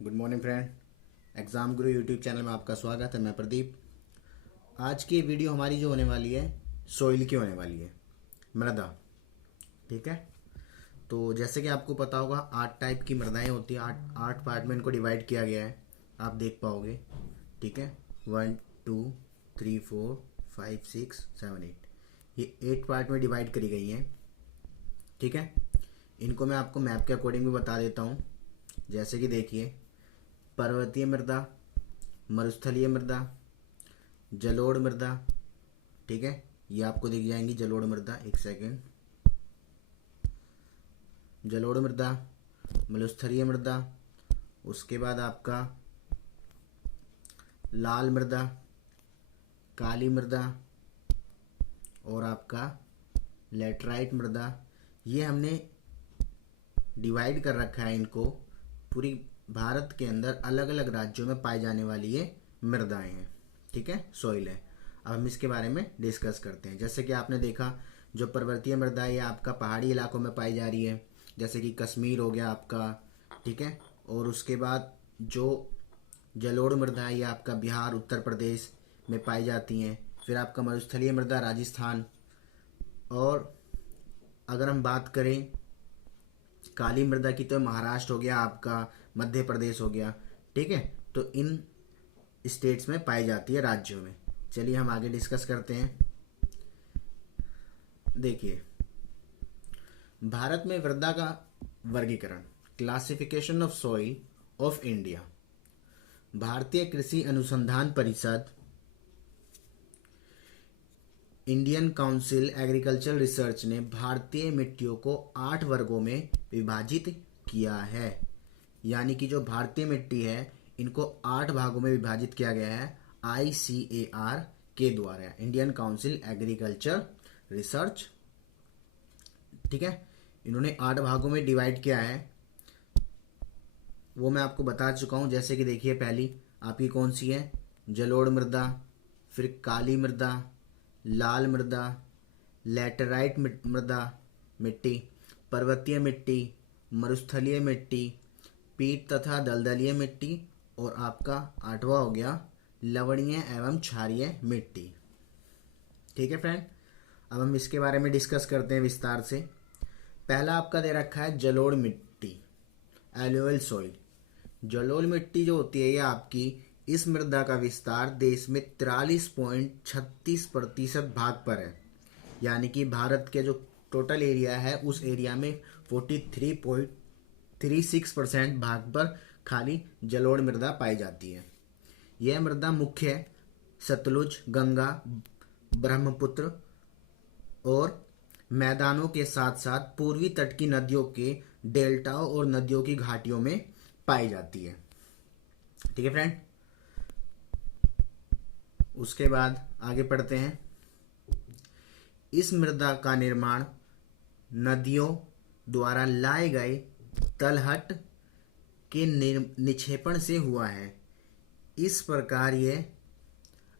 Good morning friend. Exam गुरु YouTube channel में आपका स्वागत है। मैं प्रदीप। आज की वीडियो हमारी जो होने वाली है सोइल की होने वाली है, मृदा। ठीक है, तो जैसे कि आपको पता होगा 8 टाइप की मृदाएं होती हैं। आठ आठ पार्ट में इनको डिवाइड किया गया है, आप देख पाओगे। ठीक है, 1 2 3 4 5 6 7 8, ये 8 पार्ट में डिवाइड करी गई हैं। ठीक है, इनको मैं आपको मैप के अकॉर्डिंग भी बता देता हूँ। जैसे कि देखिए, पर्वतीय मृदा, मरुस्थलीय मृदा, जलोढ़ मृदा। ठीक है, ये आपको दिख जाएंगी जलोढ़ मृदा। एक सेकेंड। जलोढ़ मृदा, मरुस्थलीय मृदा, उसके बाद आपका लाल मृदा, काली मृदा और आपका लेटराइट मृदा। ये हमने डिवाइड कर रखा है इनको। पूरी भारत के अंदर अलग अलग राज्यों में पाई जाने वाली ये मृदाएं हैं। ठीक है, सॉइल है। अब हम इसके बारे में डिस्कस करते हैं। जैसे कि आपने देखा, जो पर्वतीय मृदा है ये आपका पहाड़ी इलाकों में पाई जा रही है, जैसे कि कश्मीर हो गया आपका। ठीक है, और उसके बाद जो जलोढ़ मृदा है ये आपका बिहार, उत्तर प्रदेश में पाई जाती हैं। फिर आपका मरुस्थलीय मृदा राजस्थान। और अगर हम बात करें काली मृदा की, तो महाराष्ट्र हो गया आपका, मध्य प्रदेश हो गया। ठीक है, तो इन स्टेट्स में पाई जाती है, राज्यों में। चलिए हम आगे डिस्कस करते हैं। देखिए, भारत में मृदा का वर्गीकरण, classification of soil of India. भारतीय कृषि अनुसंधान परिषद, इंडियन काउंसिल एग्रीकल्चर रिसर्च ने भारतीय मिट्टियों को 8 वर्गों में विभाजित किया है। यानी कि जो भारतीय मिट्टी है इनको 8 भागों में विभाजित किया गया है ICAR के द्वारा, इंडियन काउंसिल एग्रीकल्चर रिसर्च। ठीक है, इन्होंने 8 भागों में डिवाइड किया है, वो मैं आपको बता चुका हूं। जैसे कि देखिए, पहली आपकी कौन सी है, जलोढ़ मृदा, फिर काली मृदा, लाल मृदा, लैटेराइट मृदा मिट्टी, पर्वतीय मिट्टी, मरुस्थलीय मिट्टी, पीट तथा दलदलीय मिट्टी, और आपका 8वां हो गया लवणीय एवं क्षारीय मिट्टी। ठीक है फ्रेंड, अब हम इसके बारे में डिस्कस करते हैं विस्तार से। पहला आपका दे रखा है जलोढ़ मिट्टी, एलुवियल सॉइल। जलोढ़ मिट्टी जो होती है ये आपकी, इस मृदा का विस्तार देश में 43.36% भाग पर है। यानी कि भारत के जो टोटल एरिया है उस एरिया में 43.36% भाग पर खाली जलोढ़ मृदा पाई जाती है। यह मृदा मुख्य सतलुज, गंगा, ब्रह्मपुत्र और मैदानों के साथ साथ पूर्वी तट की नदियों के डेल्टाओं और नदियों की घाटियों में पाई जाती है। ठीक है फ्रेंड, उसके बाद आगे पढ़ते हैं। इस मृदा का निर्माण नदियों द्वारा लाए गए तलहट के निक्षेपण से हुआ है। इस प्रकार ये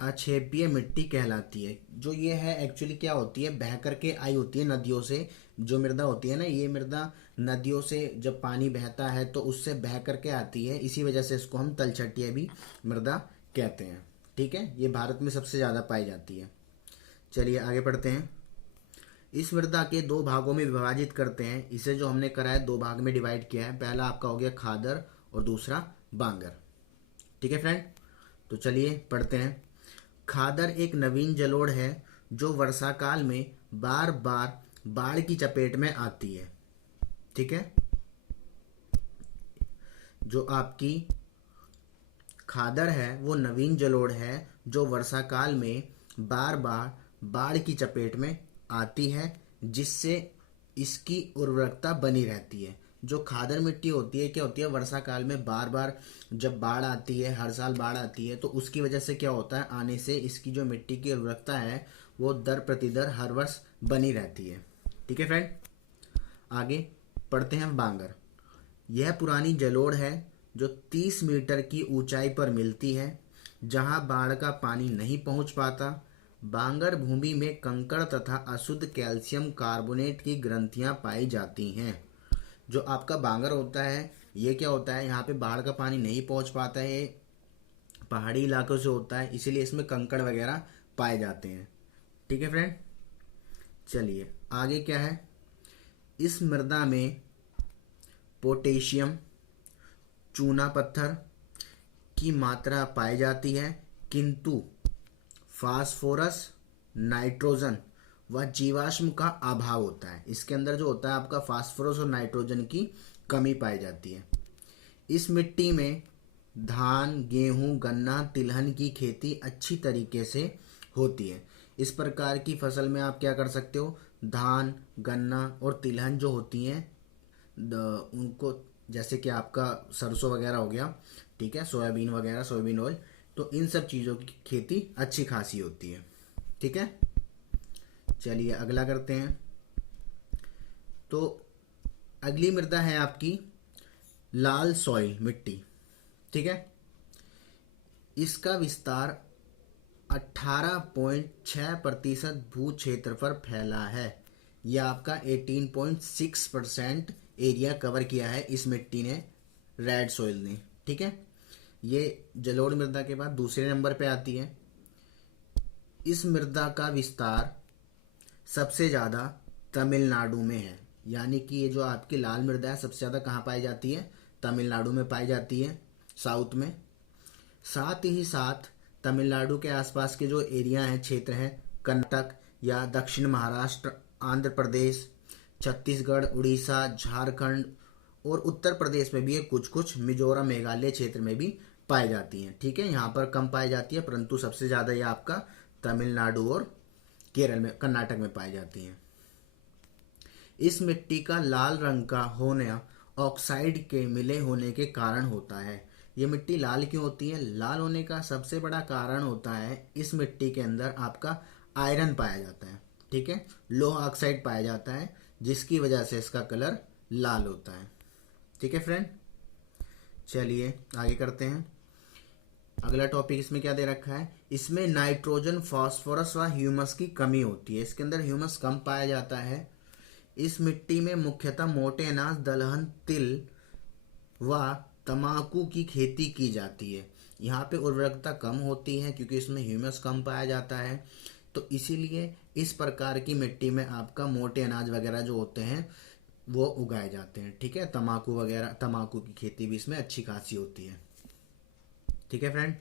अक्षेपीय मिट्टी कहलाती है। जो ये है एक्चुअली क्या होती है, बह करके आई होती है नदियों से। जो मृदा होती है ना, ये मृदा नदियों से जब पानी बहता है तो उससे बह करके आती है, इसी वजह से इसको हम तलछटिया भी मृदा कहते हैं। ठीक है, ये भारत में सबसे ज़्यादा पाई जाती है। चलिए आगे पढ़ते हैं। इस मृदा के 2 भागों में विभाजित करते हैं। इसे जो हमने करा है 2 भाग में डिवाइड किया है। पहला आपका हो गया खादर और दूसरा बांगर। ठीक है फ्रेंड, तो चलिए पढ़ते हैं। खादर एक नवीन जलोढ़ है जो वर्षा काल में बार बार बाढ़ की चपेट में आती है। ठीक है, जो आपकी खादर है वो नवीन जलोढ़ है जो वर्षा काल में बार बार बाढ़ की चपेट में आती है, जिससे इसकी उर्वरकता बनी रहती है। जो खादर मिट्टी होती है, क्या होती है, वर्षा काल में बार बार जब बाढ़ आती है, हर साल बाढ़ आती है, तो उसकी वजह से क्या होता है, आने से इसकी जो मिट्टी की उर्वरकता है वो दर प्रतिदर हर वर्ष बनी रहती है। ठीक है फ्रेंड, आगे पढ़ते हैं बांगर। यह पुरानी जलोढ़ है जो 30 मीटर की ऊंचाई पर मिलती है, जहां बाढ़ का पानी नहीं पहुंच पाता। बांगर भूमि में कंकड़ तथा अशुद्ध कैल्शियम कार्बोनेट की ग्रंथियां पाई जाती हैं। जो आपका बांगर होता है ये क्या होता है, यहाँ पे बाढ़ का पानी नहीं पहुंच पाता है, पहाड़ी इलाकों से होता है, इसीलिए इसमें कंकड़ वगैरह पाए जाते हैं। ठीक है फ्रेंड, चलिए आगे क्या है। इस मृदा में पोटेशियम, चूना पत्थर की मात्रा पाई जाती है, किंतु फास्फोरस, नाइट्रोजन व जीवाश्म का अभाव होता है। इसके अंदर जो होता है आपका फास्फोरस और नाइट्रोजन की कमी पाई जाती है। इस मिट्टी में धान, गेहूं, गन्ना, तिलहन की खेती अच्छी तरीके से होती है। इस प्रकार की फसल में आप क्या कर सकते हो, धान, गन्ना और तिलहन जो होती हैं उनको, जैसे कि आपका सरसों वगैरह हो गया, ठीक है, सोयाबीन वगैरह, सोयाबीन ऑयल, तो इन सब चीज़ों की खेती अच्छी खासी होती है। ठीक है, चलिए अगला करते हैं। तो अगली मृदा है आपकी लाल सॉइल मिट्टी। ठीक है, इसका विस्तार 18.6% भू क्षेत्र पर फैला है। यह आपका 18.6% एरिया कवर किया है इस मिट्टी ने, रेड सॉइल ने। ठीक है, ये जलोढ़ मृदा के बाद दूसरे नंबर पे आती है। इस मृदा का विस्तार सबसे ज़्यादा तमिलनाडु में है, यानी कि ये जो आपकी लाल मृदा है सबसे ज़्यादा कहाँ पाई जाती है, तमिलनाडु में पाई जाती है, साउथ में। साथ ही साथ तमिलनाडु के आसपास के जो एरिया हैं, क्षेत्र हैं, कर्नाटक या दक्षिण महाराष्ट्र, आंध्र प्रदेश, छत्तीसगढ़, उड़ीसा, झारखंड और उत्तर प्रदेश में भी ये कुछ कुछ, मिजोरम, मेघालय क्षेत्र में भी पाई जाती हैं। ठीक है, यहाँ पर कम पाई जाती है, परंतु सबसे ज़्यादा ये आपका तमिलनाडु और केरल में, कर्नाटक में पाई जाती हैं। इस मिट्टी का लाल रंग का होना ऑक्साइड के मिले होने के कारण होता है। ये मिट्टी लाल क्यों होती है, लाल होने का सबसे बड़ा कारण होता है इस मिट्टी के अंदर आपका आयरन पाया जाता है। ठीक है, लोह ऑक्साइड पाया जाता है, जिसकी वजह से इसका कलर लाल होता है। ठीक है फ्रेंड, चलिए आगे करते हैं। अगला टॉपिक इसमें क्या दे रखा है, इसमें नाइट्रोजन, फास्फोरस व ह्यूमस की कमी होती है। इसके अंदर ह्यूमस कम पाया जाता है। इस मिट्टी में मुख्यतः मोटे अनाज, दलहन, तिल व तंबाकू की खेती की जाती है। यहाँ पे उर्वरकता कम होती है क्योंकि इसमें ह्यूमस कम पाया जाता है, तो इसीलिए इस प्रकार की मिट्टी में आपका मोटे अनाज वगैरह जो होते हैं वो उगाए जाते हैं। ठीक है, तंबाकू वगैरह, तंबाकू की खेती भी इसमें अच्छी खासी होती है। ठीक है फ्रेंड,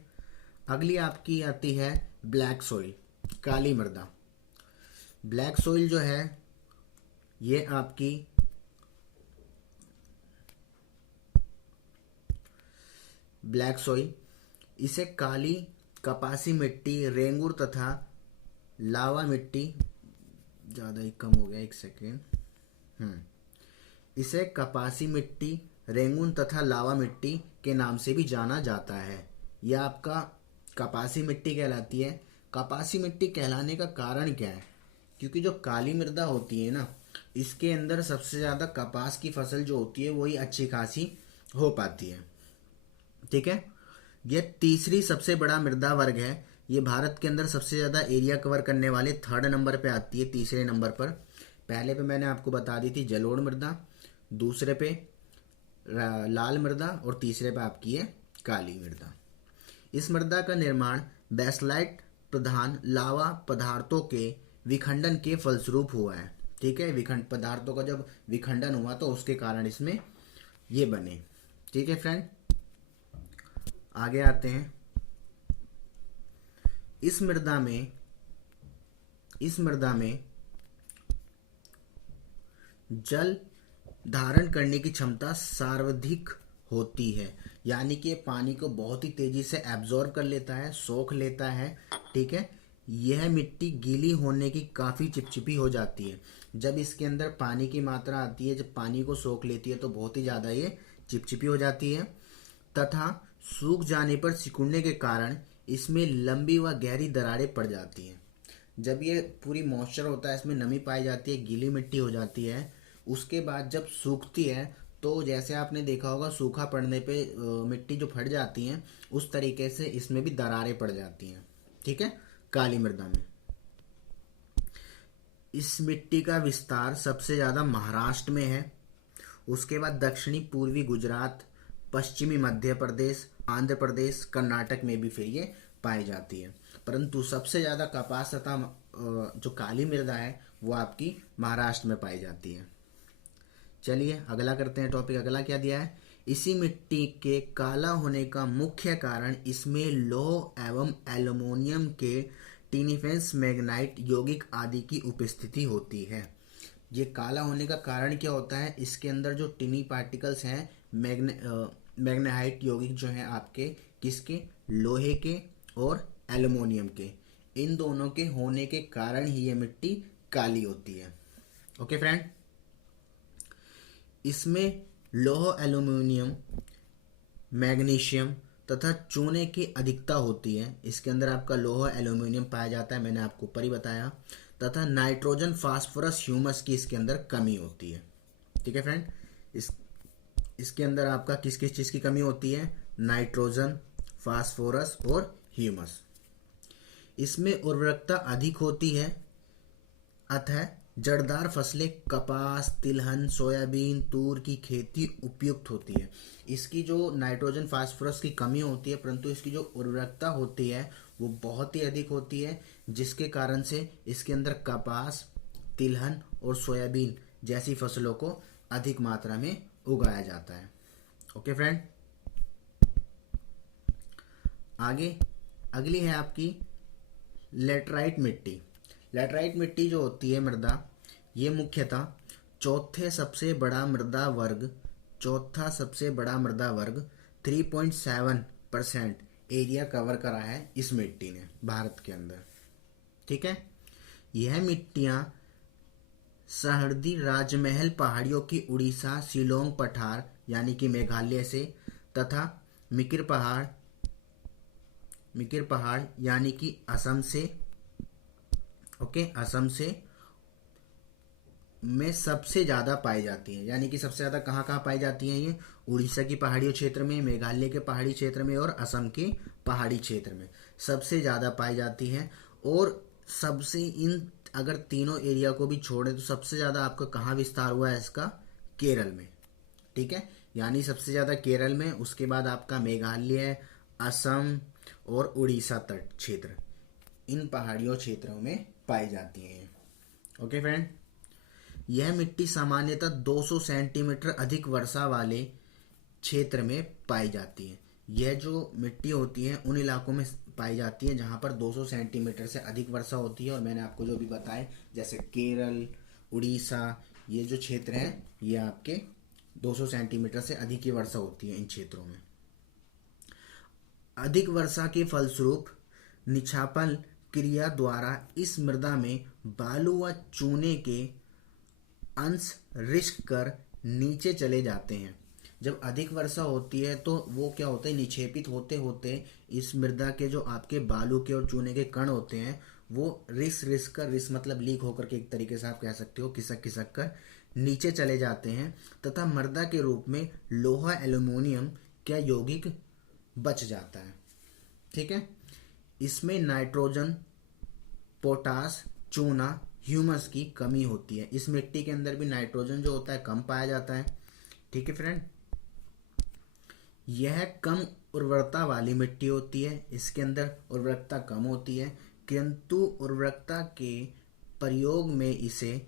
अगली आपकी आती है ब्लैक सॉइल, काली मृदा। ब्लैक सॉइल जो है ये आपकी ब्लैक सॉइल, इसे काली कपासी मिट्टी, रेंगुर तथा लावा मिट्टी, ज़्यादा ही कम हो गया, एक सेकेंड, इसे कपासी मिट्टी, रेंगून तथा लावा मिट्टी के नाम से भी जाना जाता है। यह आपका कपासी मिट्टी कहलाती है। कपासी मिट्टी कहलाने का कारण क्या है, क्योंकि जो काली मृदा होती है ना, इसके अंदर सबसे ज़्यादा कपास की फसल जो होती है वही अच्छी खासी हो पाती है। ठीक है, यह तीसरी सबसे बड़ा मृदा वर्ग है। ये भारत के अंदर सबसे ज़्यादा एरिया कवर करने वाले थर्ड नंबर पे आती है, तीसरे नंबर पर। पहले पे मैंने आपको बता दी थी जलोढ़ मृदा, दूसरे पे लाल मृदा और तीसरे पे आपकी है काली मृदा। इस मृदा का निर्माण बेसलाइट प्रधान लावा पदार्थों के विखंडन के फलस्वरूप हुआ है। ठीक है, विखंड पदार्थों का जब विखंडन हुआ तो उसके कारण इसमें ये बने। ठीक है फ्रेंड, आगे आते हैं। इस मृदा में जल धारण करने की क्षमता सर्वाधिक होती है, यानी कि पानी को बहुत ही तेजी से एब्जॉर्ब कर लेता है, सोख लेता है। ठीक है, यह मिट्टी गीली होने की काफ़ी चिपचिपी हो जाती है। जब इसके अंदर पानी की मात्रा आती है, जब पानी को सोख लेती है तो बहुत ही ज़्यादा ये चिपचिपी हो जाती है, तथा सूख जाने पर सिकुड़ने के कारण इसमें लंबी व गहरी दरारें पड़ जाती हैं। जब ये पूरी मॉइस्चर होता है, इसमें नमी पाई जाती है, गीली मिट्टी हो जाती है, उसके बाद जब सूखती है तो जैसे आपने देखा होगा सूखा पड़ने पे मिट्टी जो फट जाती है, उस तरीके से इसमें भी दरारें पड़ जाती हैं। ठीक है, काली मृदा में इस मिट्टी का विस्तार सबसे ज़्यादा महाराष्ट्र में है, उसके बाद दक्षिणी पूर्वी गुजरात, पश्चिमी मध्य प्रदेश, आंध्र प्रदेश, कर्नाटक में भी फिर ये पाई जाती है। परंतु सबसे ज़्यादा कपास तथा जो काली मृदा है वो आपकी महाराष्ट्र में पाई जाती है। चलिए अगला करते हैं टॉपिक। अगला क्या दिया है, इसी मिट्टी के काला होने का मुख्य कारण इसमें लौह एवं एल्युमिनियम के टिनिफेस, मैग्नाइट, यौगिक आदि की उपस्थिति होती है। ये काला होने का कारण क्या होता है, इसके अंदर जो टिनी पार्टिकल्स हैं, मैग्नेटाइट यौगिक जो हैं आपके किसके, लोहे के और एल्युमिनियम के, इन दोनों के होने के कारण ही ये मिट्टी काली होती है। ओके फ्रेंड, इसमें लौह, एल्युमिनियम, मैग्नीशियम तथा चूने की अधिकता होती है। इसके अंदर आपका लौह, एल्युमिनियम पाया जाता है, मैंने आपको ऊपर ही बताया, तथा नाइट्रोजन, फास्फोरस, ह्यूमस की इसके अंदर कमी होती है। ठीक है फ्रेंड, इसके अंदर आपका किस किस चीज़ की कमी होती है, नाइट्रोजन, फास्फोरस और ह्यूमस। इसमें उर्वरकता अधिक होती है, अतः जड़दार फसलें कपास, तिलहन, सोयाबीन, तूर की खेती उपयुक्त होती है। इसकी जो नाइट्रोजन, फास्फोरस की कमी होती है, परंतु इसकी जो उर्वरकता होती है वो बहुत ही अधिक होती है, जिसके कारण से इसके अंदर कपास, तिलहन और सोयाबीन जैसी फसलों को अधिक मात्रा में उगाया जाता है। ओके फ्रेंड, आगे अगली है आपकी लेटराइट मिट्टी। लेटराइट मिट्टी जो होती है मृदा, ये मुख्यतः चौथा सबसे बड़ा मृदा वर्ग 3.7% एरिया कवर करा है इस मिट्टी ने भारत के अंदर। ठीक है, यह मिट्टियां सरहदी राजमहल पहाड़ियों की उड़ीसा, शिलोंग पठार यानी कि मेघालय से, तथा मिकिर पहाड़ यानी कि असम से, असम से में सबसे ज़्यादा पाई जाती हैं। यानी कि सबसे ज़्यादा कहाँ कहाँ पाई जाती हैं ये, उड़ीसा की पहाड़ी क्षेत्र में, मेघालय के पहाड़ी क्षेत्र में और असम के पहाड़ी क्षेत्र में सबसे ज़्यादा पाई जाती हैं। और सबसे इन अगर तीनों एरिया को भी छोड़ें तो सबसे ज़्यादा आपका कहाँ विस्तार हुआ है इसका, केरल में। ठीक है, यानी सबसे ज़्यादा केरल में, उसके बाद आपका मेघालय, असम और उड़ीसा तट क्षेत्र, इन पहाड़ियों क्षेत्रों में पाई जाती हैं। ओके फ्रेंड, यह मिट्टी सामान्यतः 200 सेंटीमीटर अधिक वर्षा वाले क्षेत्र में पाई जाती है। यह जो मिट्टी होती है उन इलाकों में पाई जाती है जहां पर 200 सेंटीमीटर से अधिक वर्षा होती है। और मैंने आपको जो भी बताए जैसे केरल, उड़ीसा, ये जो क्षेत्र हैं ये आपके 200 सेंटीमीटर से अधिक की वर्षा होती है इन क्षेत्रों में। अधिक वर्षा के फलस्वरूप निक्षापन क्रिया द्वारा इस मृदा में बालू व चूने के अंश रिश्क कर नीचे चले जाते हैं। जब अधिक वर्षा होती है तो वो क्या होता है, निक्षेपित होते होते इस मृदा के जो आपके बालू के और चूने के कण होते हैं वो रिस मतलब लीक होकर के, एक तरीके से आप कह सकते हो खिसक खिसक कर नीचे चले जाते हैं, तथा मृदा के रूप में लोहा, एल्युमिनियम का यौगिक बच जाता है। ठीक है, इसमें नाइट्रोजन, पोटास, चूना, ह्यूमस की कमी होती है। इस मिट्टी के अंदर भी नाइट्रोजन जो होता है कम पाया जाता है। ठीक है फ्रेंड, यह कम उर्वरता वाली मिट्टी होती है, इसके अंदर उर्वरकता कम होती है, किंतु उर्वरकता के प्रयोग में इसे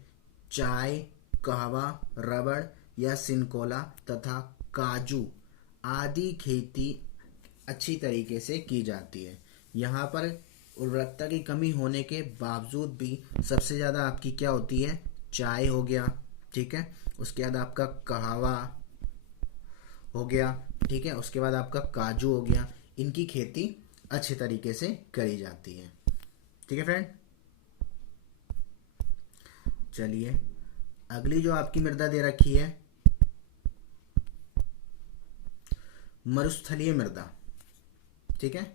चाय, कहवा, रबड़ या सिनकोला तथा काजू आदि खेती अच्छी तरीके से की जाती है। यहाँ पर उर्वरकता की कमी होने के बावजूद भी सबसे ज़्यादा आपकी क्या होती है, चाय हो गया। ठीक है, उसके बाद आपका कहवा हो गया। ठीक है, उसके बाद आपका काजू हो गया। इनकी खेती अच्छे तरीके से करी जाती है। ठीक है फ्रेंड, चलिए अगली जो आपकी मृदा दे रखी है मरुस्थलीय मृदा। ठीक है,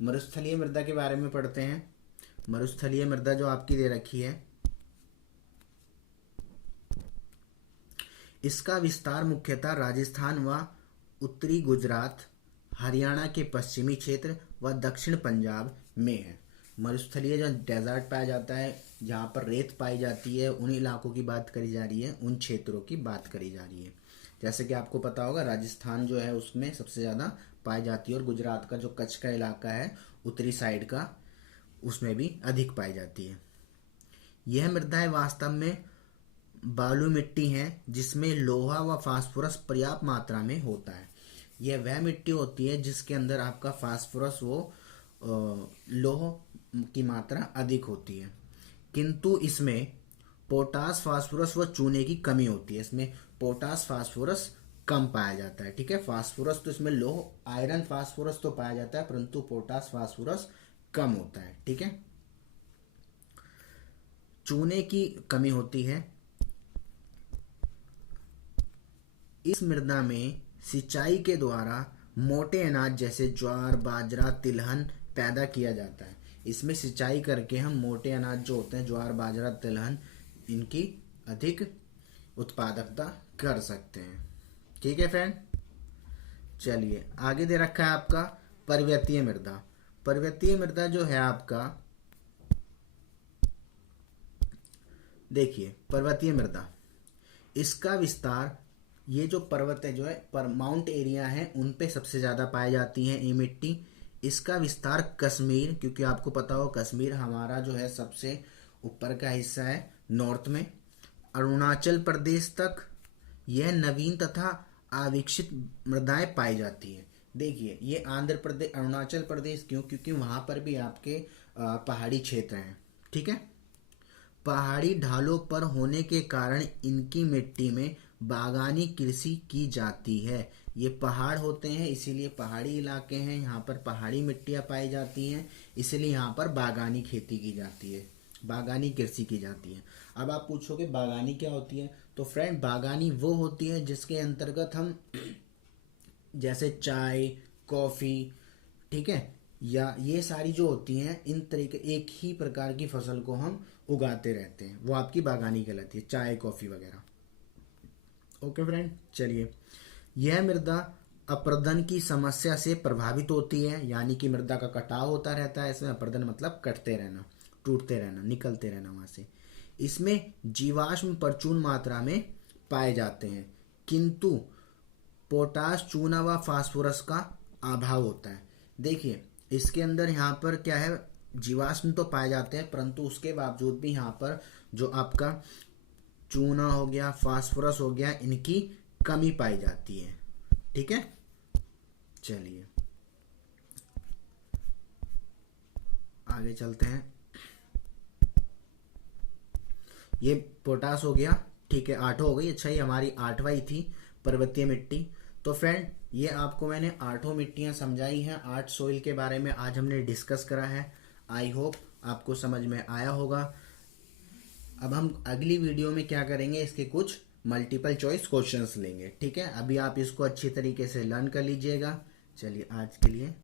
मरुस्थलीय मृदा के बारे में पढ़ते हैं। मरुस्थलीय मृदा जो आपकी दे रखी है, इसका विस्तार मुख्यतः राजस्थान व उत्तरी गुजरात, हरियाणा के पश्चिमी क्षेत्र व दक्षिण पंजाब में है। मरुस्थलीय जो डेजर्ट पाया जाता है, जहाँ पर रेत पाई जाती है, उन इलाकों की बात करी जा रही है, उन क्षेत्रों की बात करी जा रही है। जैसे कि आपको पता होगा राजस्थान जो है उसमें सबसे ज़्यादा पाई जाती है, और गुजरात का जो कच्छ का इलाका है उत्तरी साइड का, उसमें भी अधिक पाई जाती है। यह मृदाएं वास्तव में बालू मिट्टी हैं जिसमें लोहा व फास्फोरस पर्याप्त मात्रा में होता है। यह वह मिट्टी होती है जिसके अंदर आपका फास्फोरस लोह की मात्रा अधिक होती है, किंतु इसमें पोटास फास्फोरस व चूने की कमी होती है। इसमें पोटास फास्फोरस कम पाया जाता है। ठीक है, फास्फोरस तो इसमें लोह आयरन फास्फोरस तो पाया जाता है, परंतु पोटास फास्फोरस कम होता है। ठीक है, चूने की कमी होती है। इस मृदा में सिंचाई के द्वारा मोटे अनाज जैसे ज्वार, बाजरा, तिलहन पैदा किया जाता है। इसमें सिंचाई करके हम मोटे अनाज जो होते हैं, ज्वार, बाजरा, तिलहन, इनकी अधिक उत्पादकता कर सकते हैं। ठीक है फ्रेंड, चलिए आगे दे रखा है आपका पर्वतीय मृदा। पर्वतीय मृदा जो है आपका, देखिए पर्वतीय मृदा, इसका विस्तार, ये जो पर्वत है जो है पर माउंट एरिया है उन पे सबसे ज़्यादा पाई जाती है ये मिट्टी। इसका विस्तार कश्मीर, क्योंकि आपको पता हो कश्मीर हमारा जो है सबसे ऊपर का हिस्सा है नॉर्थ में, अरुणाचल प्रदेश तक यह नवीन तथा अविकसित मृदाएं पाई जाती है। देखिए ये आंध्र प्रदेश, अरुणाचल प्रदेश क्यों, क्योंकि वहाँ पर भी आपके पहाड़ी क्षेत्र हैं। ठीक है, पहाड़ी ढालों पर होने के कारण इनकी मिट्टी में बागानी कृषि की जाती है। ये पहाड़ होते हैं इसीलिए पहाड़ी इलाके हैं, यहाँ पर पहाड़ी मिट्टियाँ पाई जाती हैं, इसलिए यहाँ पर बागानी खेती की जाती है, बागानी कृषि की जाती है। अब आप पूछोगे बागानी क्या होती है, तो फ्रेंड बागानी वो होती है जिसके अंतर्गत हम जैसे चाय, कॉफ़ी, ठीक है, या ये सारी जो होती हैं इन तरीके एक ही प्रकार की फसल को हम उगाते रहते हैं, वो आपकी बागानी कहलाती है, चाय, कॉफ़ी वगैरह। ओके फ्रेंड, चलिए यह मृदा अपर्दन की समस्या से प्रभावित होती है, यानी कि मृदा का कटाव होता रहता है। इसमें अपर्दन मतलब कटते रहना, टूटते रहना, निकलते रहना वहाँ से। इसमें जीवाश्म प्रचुर मात्रा में पाए जाते हैं, किंतु पोटाश, चूना व फास्फोरस का अभाव होता है। देखिए इसके अंदर यहाँ पर क्या है, जीवाश्म तो पाए जाते हैं परंतु उसके बावजूद भी यहाँ पर जो आपका चूना हो गया, फास्फोरस हो गया, इनकी कमी पाई जाती है। ठीक है, चलिए आगे चलते हैं। ये पोटास हो गया, ठीक है, 8 हो गई। अच्छा ये हमारी 8वां ही थी पर्वतीय मिट्टी। तो फ्रेंड ये आपको मैंने 8 मिट्टियाँ समझाई हैं, 8 सोइल के बारे में आज हमने डिस्कस करा है। आई होप आपको समझ में आया होगा। अब हम अगली वीडियो में क्या करेंगे, इसके कुछ मल्टीपल चॉइस क्वेश्चंस लेंगे। ठीक है, अभी आप इसको अच्छी तरीके से लर्न कर लीजिएगा। चलिए आज के लिए